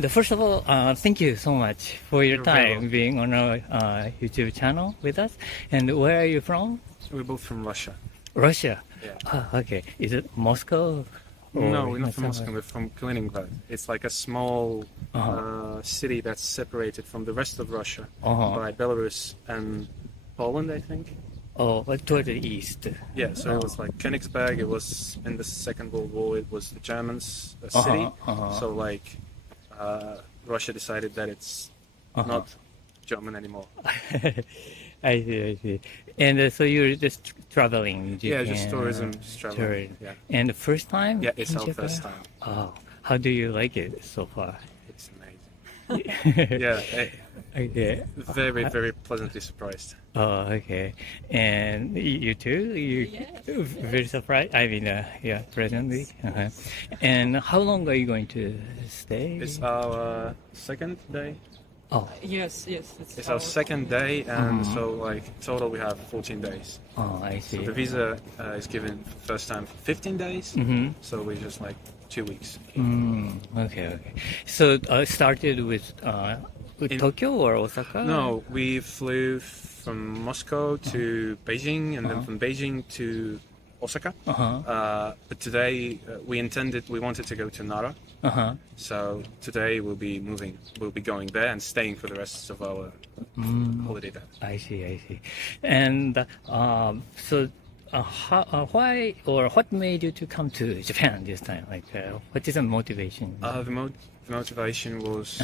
First of all, thank you so much for your You're very time welcome. being on our YouTube channel with us. And where are you from? We're both from Russia. Russia. Yeah. Ah, okay. Is it Moscow? No, we're not from Moscow. We're from Kaliningrad. It's like a small city that's separated from the rest of Russia by Belarus and Poland, I think. Oh, toward the east. Yeah, so it was like Königsberg. It was in the Second World War. It was the Germans' city. So like Russia decided that it's not German anymore. I see. And so you're just traveling Japan? Yeah, just tourism, just traveling. Yeah. And the first time? Yeah, it's in our Japan? first time. Oh, how do you like it so far? It's amazing. Yeah, Okay. very, very pleasantly surprised. Oh, okay. And you too? You very surprised? I mean, yeah, presently. And how long are you going to stay? It's our second day. Oh, Yes. It's our second day, and so like total we have 14 days. oh, I see. So the visa is given first time for 15 days. So we're just like 2 weeks. Okay. So started with Tokyo or Osaka? No, we flew from Moscow to Beijing, and then from Beijing to Osaka. But today we wanted to go to Nara. So today we'll be going there and staying for the rest of our holiday there. I see. And so why or what made you to come to Japan this time? Like, what is the motivation? The motivation was,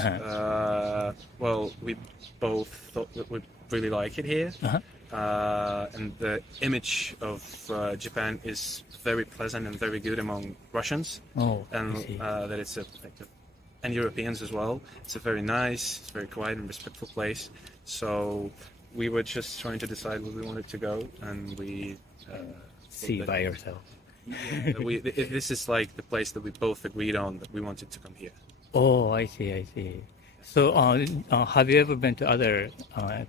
well, we both thought that we'd really like it here. And the image of Japan is very pleasant and very good among Russians, and that it's and Europeans as well. It's a very nice, it's very quiet and respectful place. So we were just trying to decide where we wanted to go, and we See by yourself. This is like the place that we both agreed on that we wanted to come here. Oh, I see. So, have you ever been to other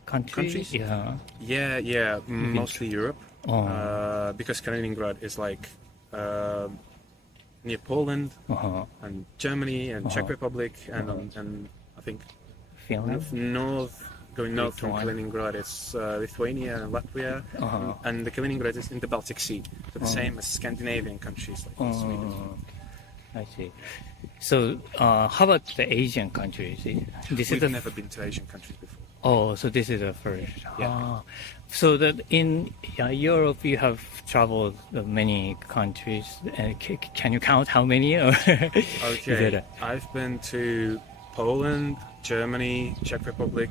countries? Yeah, mostly Europe. Because Kaliningrad is like near Poland and Germany and Czech Republic and I think Finland? Going north from Kaliningrad, it's Lithuania and Latvia, and the Kaliningrad is in the Baltic Sea, so the same as Scandinavian countries like Sweden. I see. So, how about the Asian countries? We've never been to Asian countries before. Oh, so this is the first. Yeah. So that in Europe you have traveled many countries. Can you count how many? Or Okay, I've been to Poland, Germany, Czech Republic.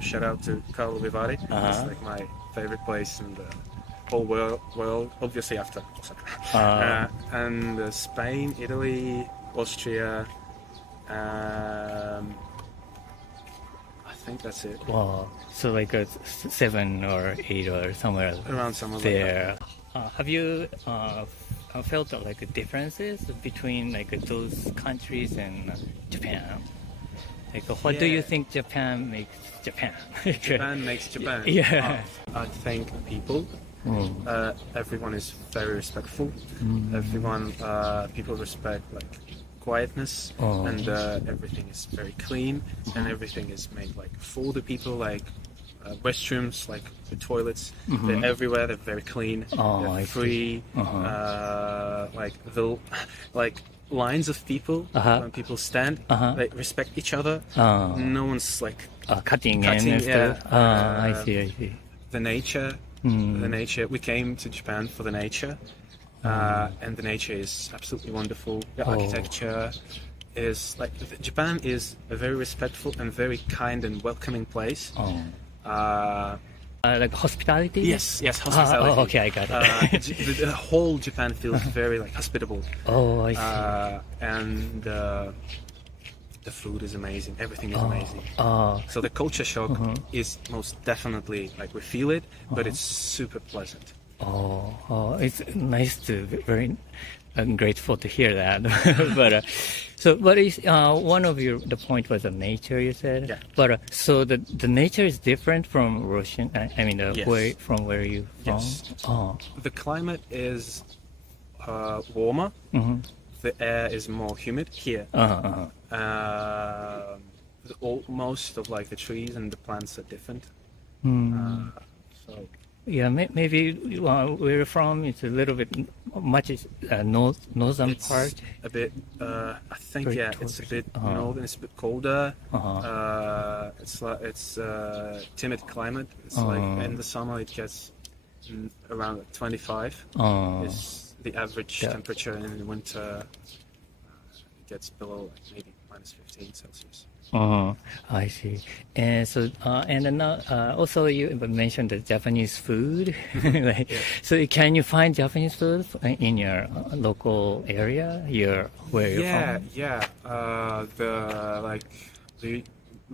Shout out to Karlovy Vary. It's like my favorite place in the whole world, obviously after Osaka. And Spain, Italy, Austria. I think that's it. Wow. So like 7 or 8 or somewhere Around somewhere there. like that. Have you felt like differences between like those countries and Japan? Like, what do you think Japan makes Japan? Japan makes Japan. Yeah. I think people. Everyone is very respectful. People respect like quietness, and everything is very clean, and everything is made like for the people. Like restrooms, like the toilets, they're everywhere. They're very clean. They're free. Like lines of people when people stand, they respect each other. No one's like cutting and yeah. stuff. I see. The nature. We came to Japan for the nature, and the nature is absolutely wonderful. The architecture is like Japan is a very respectful and very kind and welcoming place. Like hospitality? Yes, hospitality. Okay, I got it. The whole Japan feels very like hospitable. Oh, I see. And the food is amazing. Everything is amazing. So the culture shock is most definitely like we feel it, but it's super pleasant. It's nice to very grateful to hear that. But what is one of the point was the nature you said. Yeah. But so the nature is different from Russian. I mean, Yes. from where you from? Yes. The climate is warmer. The air is more humid here. Most of like the trees and the plants are different. So Yeah, maybe where we're from, it's a little bit much northern it's part. a bit. I think Very it's a towards- bit northern. It's a bit colder. Uh-huh. It's timid climate. It's like in the summer it gets around 25. Is the average Yeah. temperature, and in the winter it gets below like maybe minus 15 Celsius. I see. And so, and then, also you mentioned the Japanese food. Like, so can you find Japanese food in your local area, where you're from? Yeah. The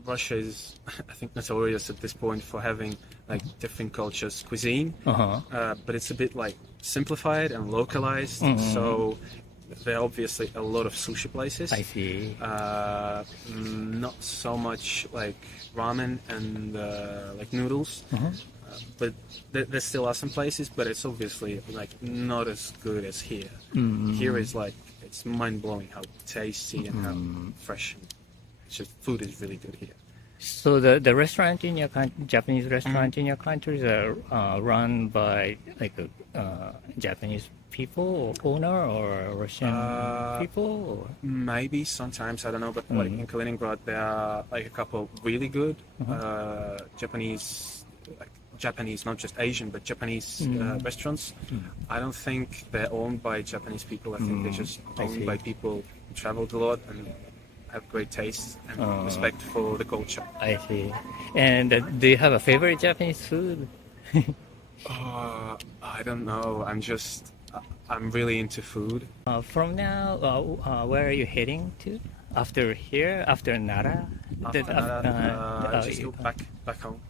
Russia is, I think, notorious at this point for having like different cultures cuisine, but it's a bit like simplified and localized. So there are obviously a lot of sushi places. I see. Not so much like ramen and like noodles, but there still are some places. But it's obviously like not as good as here. Here is like it's mind blowing how tasty and how fresh. Food is really good here. So the restaurant in your Japanese restaurant in your countries are run by like Japanese people or owner or Russian people? Or? Maybe sometimes, I don't know, but like in Kaliningrad there are like a couple really good Japanese, not just Asian, but Japanese restaurants. I don't think they're owned by Japanese people. I think they're just owned by people who traveled a lot and have great taste and respect for the culture. I see. And do you have a favorite Japanese food? I don't know. I'm really into food. From now, where are you heading to? After Nara? Just go back home.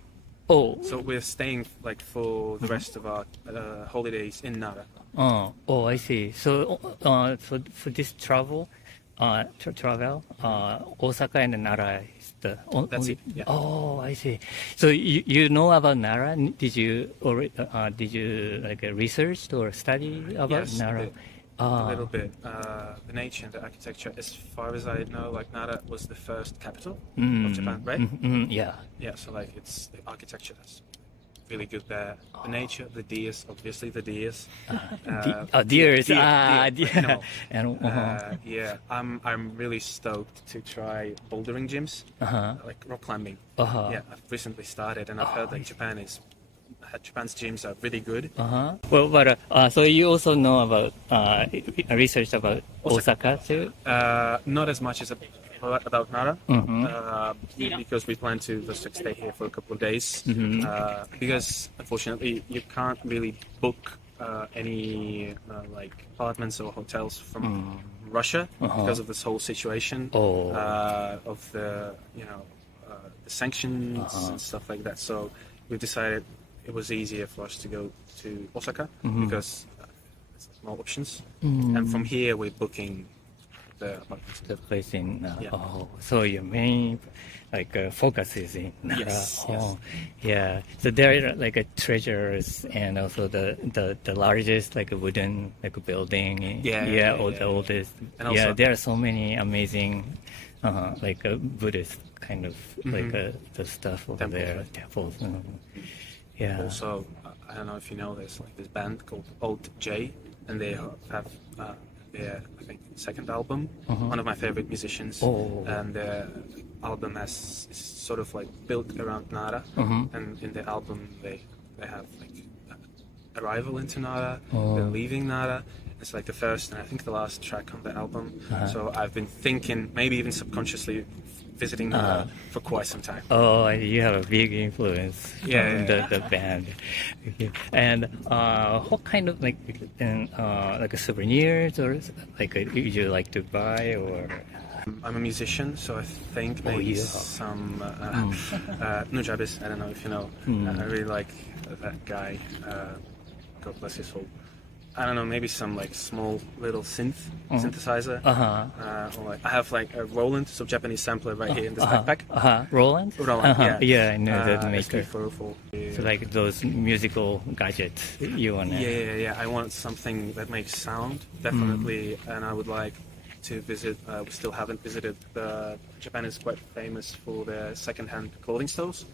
Oh. So we're staying like for the rest of our holidays in Nara. Oh, I see. So, for this travel, Osaka and Nara is the That's only. it, yeah. Oh, I see. So you know about Nara? Did you like research or study about Yes, Nara? a little bit. The nature and the architecture, as far as I know, like Nara was the first capital of Japan, right? Yeah. Yeah, so like it's the architecture that's really good there. The nature, the deers, obviously the deers. Deers. Deer, Deer. animal. And, Yeah, I'm really stoked to try bouldering gyms, like rock climbing. Yeah, I've recently started, and I've heard that Japan's gyms are really good. Well, but so you also know about research about Osaka too? Not as much as about Nara, because we plan to just like, stay here for a couple of days. Because unfortunately, you can't really book any like apartments or hotels from Russia because of this whole situation of the the sanctions and stuff like that. So we've decided it was easier for us to go to Osaka because there's more options. And from here, we're booking the apartments. The place in Yeah. so your main focus is in Nara. Yes, Yeah. So there are like treasures and also the largest like wooden building. Yeah, The oldest. And also- there are so many amazing Buddhist kind of the stuff over Temples, there. right? Temples. Yeah. Also, I don't know if you know this, like this band called Old J, and they have their, I think, second album. One of my favorite musicians, and their album is sort of like built around Nara, and in the album they have like arrival into Nara, they're leaving Nara. It's like the first and I think the last track on the album. So I've been thinking, maybe even subconsciously, visiting Nara for quite some time. Oh, you have a big influence from the band. Okay. And what kind of like souvenirs or like you like to buy or? I'm a musician, so I think maybe some Nujabes. I don't know if you know. I really like that guy. God bless his soul. I don't know, maybe some like small little synthesizer. Or like, I have like a Roland, so Japanese sampler right here in this backpack. Roland? Roland, Yeah, I know that maker. ST404. So like those musical gadgets you want. Yeah. I want something that makes sound, definitely, and I would like to visit. We still haven't visited. Japan is quite famous for their second-hand clothing stores.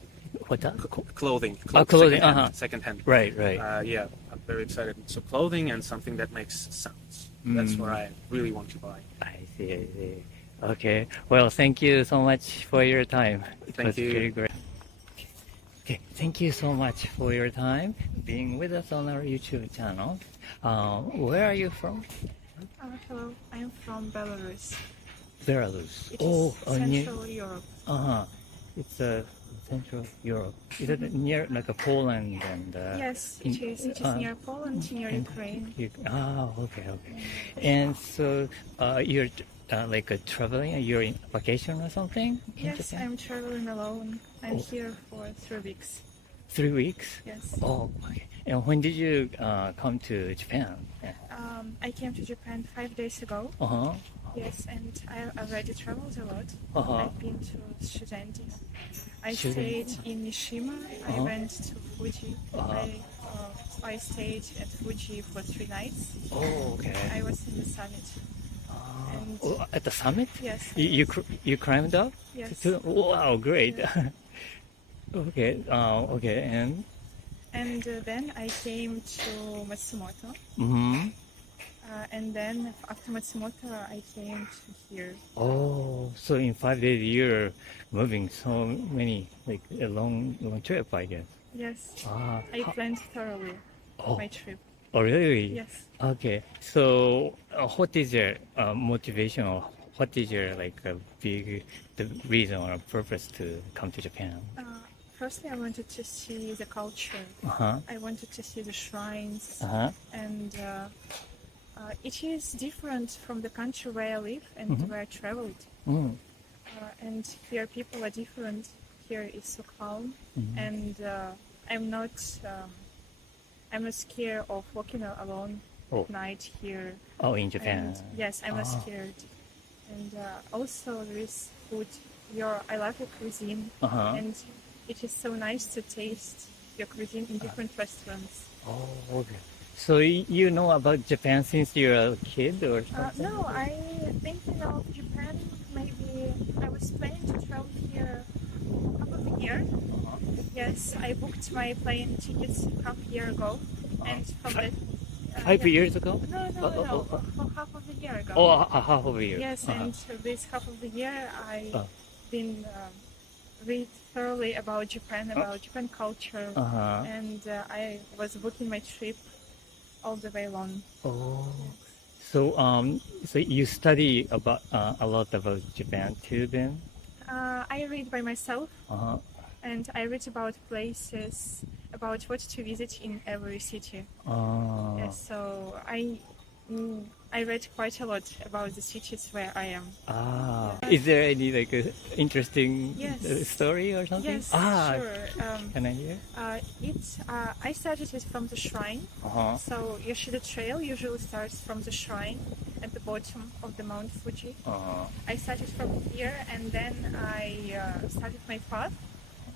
What that? Clothing. Clothing. Second-hand. Right. Yeah, I'm very excited. So clothing and something that makes sounds. That's what I really want to buy. I see. Okay. Well, thank you so much for your time. Thank you. Very great. Okay. Thank you so much for your time being with us on our YouTube channel. Where are you from? Hello, I'm from Belarus. Belarus. It is Central Europe. It's Central Europe. Is it near like Poland and? Yes, it is. It is near Poland, near Ukraine. Okay. And so you're like traveling? You're in vacation or something? Yes, I'm traveling alone. I'm here for 3 weeks. 3 weeks? Yes. Oh, okay. And when did you come to Japan? I came to Japan 5 days ago. Yes, and I already traveled a lot. I've been to Studenti. I stayed in Mishima. I went to Fuji. I stayed at Fuji for 3 nights. Oh, okay. I was in the summit. And At the summit? yes. You climbed up? Yes. Wow, great. Yeah. Okay. And then I came to Matsumoto. And then after Matsumoto, I came to here. Oh, so in 5 days you're moving so many, like a long trip, I guess. Yes. I How- planned thoroughly my trip. Oh, really? Yes. Okay. So, what is your motivation, or what is your the reason or purpose to come to Japan? Firstly, I wanted to see the culture. I wanted to see the shrines, and it is different from the country where I live and where I traveled. And here people are different. Here is so calm, and I'm not scared of walking alone at night here. Oh, in Japan. And yes, I'm not scared. And also there is food. I love your cuisine, and it is so nice to taste your cuisine in different restaurants. Oh, okay. So you know about Japan since you're a kid or something? No, I thinking of Japan. Maybe I was planning to travel here half of a year. Yes, I booked my plane tickets half a year ago, and from that. 5 years ago? No, for half of a year ago. Oh, half of a year. Yes, and this half of the year I've been read thoroughly about Japan, about Japan culture, and I was booking my trip all the way long. Oh, so you study about a lot about Japan too, then? I read by myself, and I read about places, about what to visit in every city. Yes, so I read quite a lot about the cities where I am. Is there any interesting story or something? Yes, sure. Can I hear? I started it from the shrine. So Yoshida Trail usually starts from the shrine at the bottom of the Mount Fuji. I started from here, and then I started my path.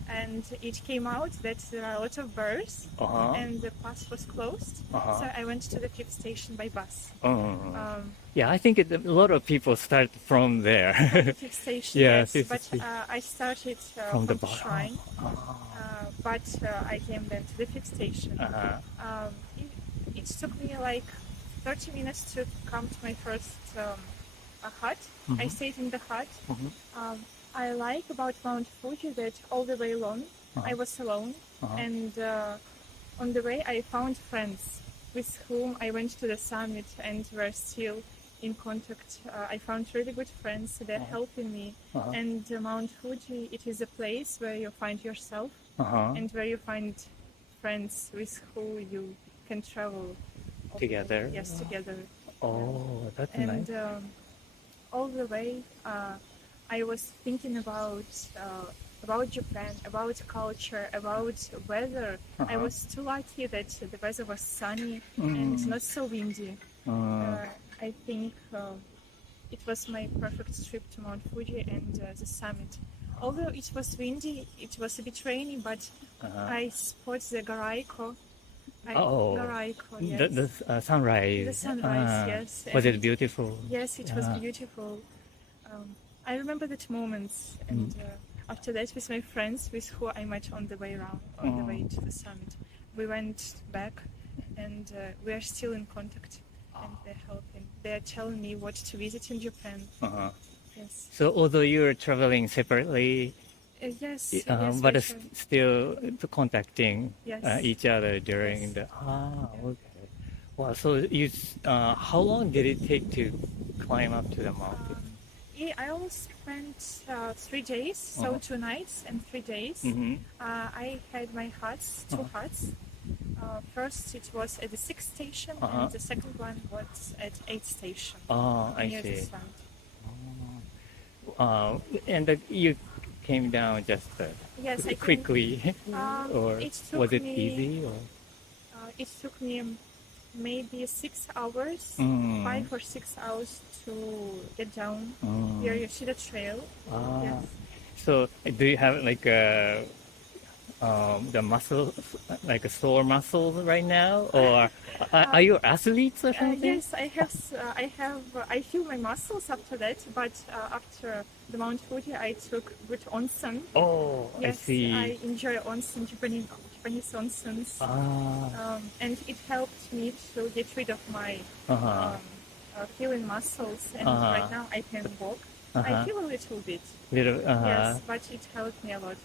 And it came out that there are a lot of birds, and the path was closed. So I went to the fifth station by bus. Yeah, I think a lot of people start from there. The fifth station, yes, but I started from the shrine. But I came then to the fifth station. It took me like 30 minutes to come to my first hut. I stayed in the hut. I like about Mount Fuji that all the way along I was alone, and on the way I found friends with whom I went to the summit and were still in contact. I found really good friends. They're helping me. And Mount Fuji, it is a place where you find yourself and where you find friends with who you can travel together. Yes, together. Oh, that's and nice. All the way I was thinking about Japan, about culture, about weather. I was too lucky that the weather was sunny and not so windy. I think it was my perfect trip to Mount Fuji and the summit. Although it was windy, it was a bit rainy, but I spotted the Garaiko Oh, Garaiko, yes. the sunrise. The sunrise, yes. Was And it beautiful? yes, it was beautiful. I remember that moment, and after that, with my friends, with who I met on the way to the summit, we went back, and we are still in contact, and they're helping. They're telling me what to visit in Japan. Yes. So although you're traveling separately, Yes. but yes, still contacting Yes. Each other during Yes. the. Okay. Wow. So how long did it take to climb up to the mountain? I almost spent 3 days, so 2 nights and 3 days. I had my huts, 2 huts. First, it was at the 6th station, and the second one was at 8th station. I near the see. summit. And you came down just Yes, I quickly, or it took was it me- easy? Or? It took me maybe 6 hours, 5 or 6 hours to get down. Here you see the trail. Yes. So do you have like the muscles, like sore muscles right now, or are you athletes or something? Yes, I feel my muscles after that, but after the Mount Fuji, I took good onsen. Oh, Yes, I see. I enjoy onsen, Japanese onsens, and it helped me to get rid of my feeling muscles. And right now I can walk. I feel a little bit. Yes, but it helped me a lot.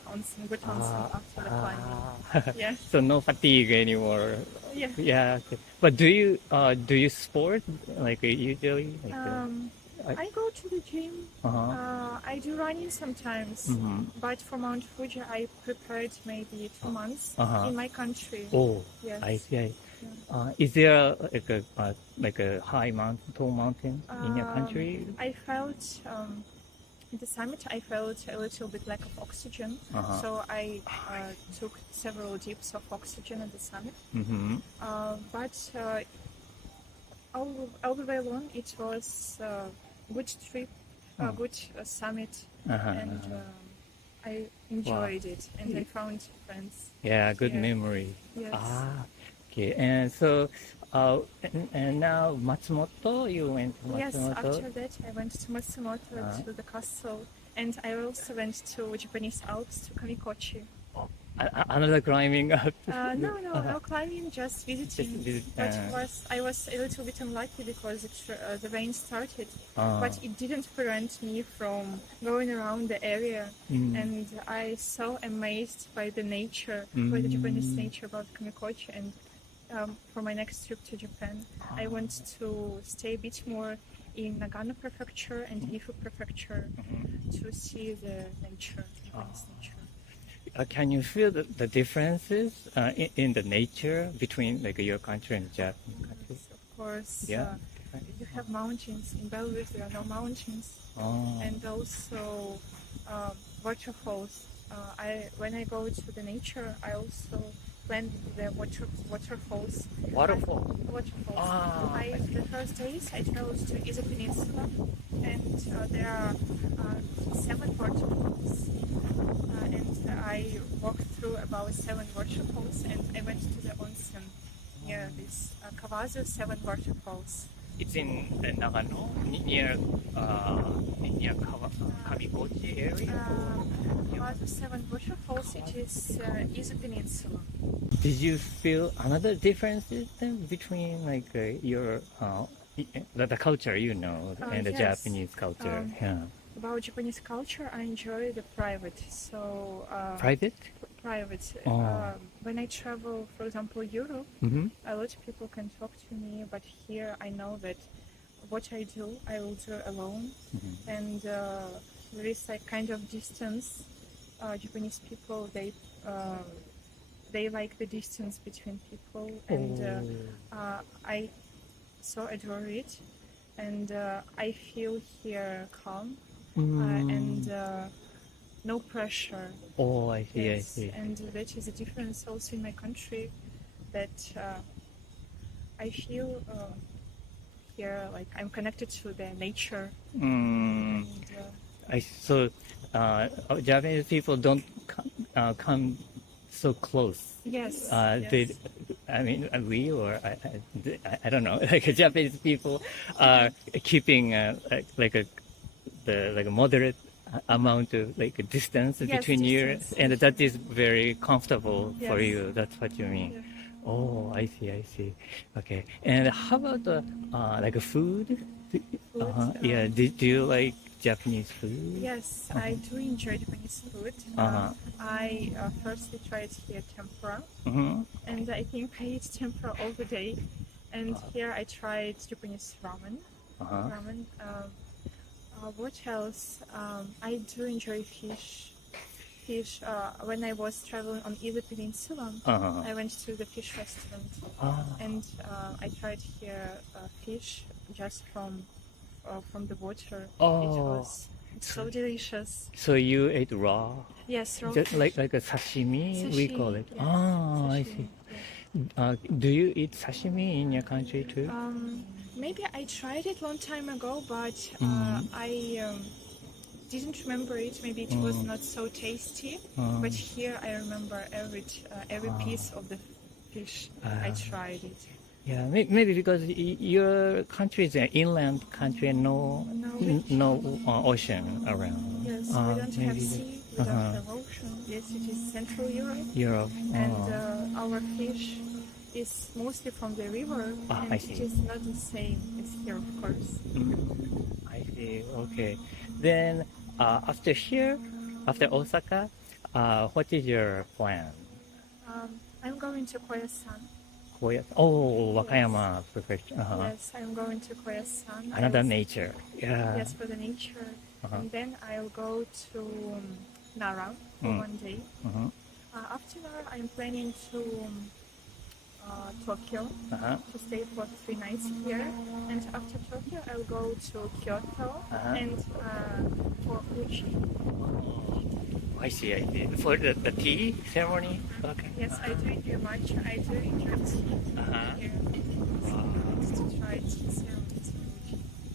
Good onsen after the climbing. Yes. So no fatigue anymore. Yeah. Yeah. Okay. But do you sport like usually? I go to the gym. I do running sometimes, but for Mount Fuji, I prepared maybe 2 months in my country. Oh, Yes. I see. Is there like a tall mountain in your country? I felt at the summit. I felt a little bit lack of oxygen, so I took several dips of oxygen at the summit. But all the way along, it was a good trip, a good summit, and I enjoyed it, and I found friends. Yeah, good Yeah. memory. Yes. Okay. And so, and now Matsumoto, you went to Yes, Matsumoto. after that I went to Matsumoto to the castle, and I also went to Japanese Alps to Kamikochi. Another climbing up. No climbing, just visiting. Just But I was a little bit unlucky because the rain started, but it didn't prevent me from going around the area, and I so amazed by the nature, by the Japanese nature about Kamikochi, and for my next trip to Japan, I want to stay a bit more in Nagano Prefecture and Gifu Prefecture to see the nature, Japanese nature. Can you feel the differences in the nature between like your country and Japan country? Yes, of course. Yeah. You have mountains. In Belarus, there are no mountains, and also waterfalls. When I go to the nature, I also plan the waterfalls. Waterfall. Waterfalls. The first days I traveled to Izu Peninsula, and there are 7 waterfalls. And I walked through about 7 waterfalls, and I went to the onsen near this Kawazu 7 waterfalls. It's in Nagano, near Kamikochi area. Kawazu 7 waterfalls. It is Izu Peninsula. Did you feel another differences then between like your the culture and the Yes. Japanese culture? About Japanese culture, I enjoy the private. So Private? private. When I travel, for example, Europe, a lot of people can talk to me, but here I know that what I do, I will do alone, and there is like kind of distance. Japanese people, they like the distance between people, and I so adore it, and I feel here calm. And no pressure. Oh, I see, Yes, I see. and that is a difference also in my country, that I feel here like I'm connected to the nature. And, So Japanese people don't come so close. yes, They yes. I mean, we or I don't know, like Japanese people are keeping like a moderate amount of like distance Yes, between you, distance. and that is very comfortable for Yes. you. That's what you mean. Yeah. Oh, I see, I see. Okay. And how about like food? Yeah. Do you like Japanese food? Yes, I do enjoy Japanese food. I firstly tried here tempura, Mm-hmm. and I think I eat tempura all the day. And here I tried Japanese ramen. Ramen. What else? I do enjoy fish. Fish. When I was traveling on Ila Peninsula, I went to the fish restaurant, and I tried here fish just from the water. Oh. It was so delicious. So you ate raw? Yes, raw Just fish. like a sashimi, we call it. Yes, Oh, I sashimi, see. yeah. Do you eat sashimi in your country too? Maybe I tried it long time ago, but I didn't remember it. Maybe it was not so tasty. But here I remember every piece of the fish. I tried it. Yeah, maybe because your country is an inland country and no ocean around. Yes, we don't have maybe sea, we don't have ocean. Yes, it is Central Europe. Europe. And our fish is mostly from the river, and I see. it is not the same as here, of course. I see. Okay. Then after Osaka, what is your plan? I'm going to Koyasan. Oh, Wakayama Prefecture. Yes, I'm going to Koyasan. Another nature. Yeah. Yes, for the nature. And then I'll go to Nara for one day. After Nara, I'm planning to Tokyo to stay for 3 nights here. And after Tokyo, I'll go to Kyoto and for Fuji. I see. I see. For the tea ceremony. Okay. Yes, I do enjoy matcha. I do enjoy tea here. So I want to try tea ceremonies.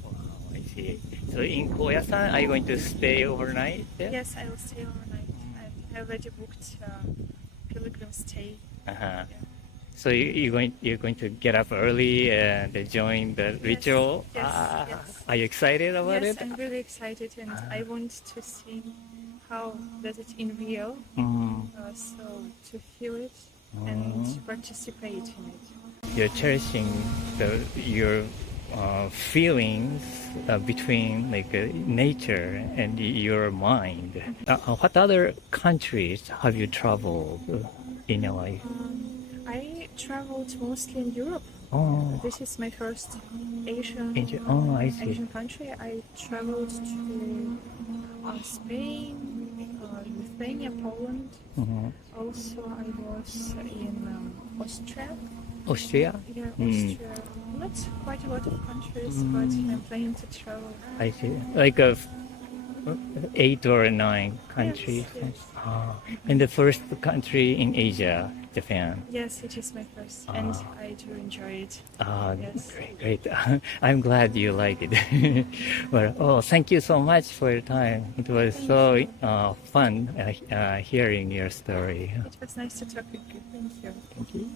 Wow, I see. So in Koyasan, are you going to stay overnight there? Yes, I will stay overnight. I already booked pilgrim stay. Yeah. So you're going to get up early and join the ritual. Yes. Are you excited about Yes, it? I'm really excited, and I want to see how does it in real. So to feel it and participate in it. You're cherishing your feelings between like nature and your mind. What other countries have you traveled in your life? I traveled mostly in Europe. Oh, This is my first Asian I see. Asian country. I traveled to Spain, Lithuania, Poland. Also, I was in Austria. Austria? Yeah, Austria. Not quite a lot of countries, but I'm planning to travel. I see. Like 8 or 9 countries. Yes. And the first country in Asia, Japan. Yes, it is my first, and I do enjoy it. Yes. Great. I'm glad you like it. Well, thank you so much for your time. It was so fun hearing your story. It was nice to talk with you. Thank you. Thank you.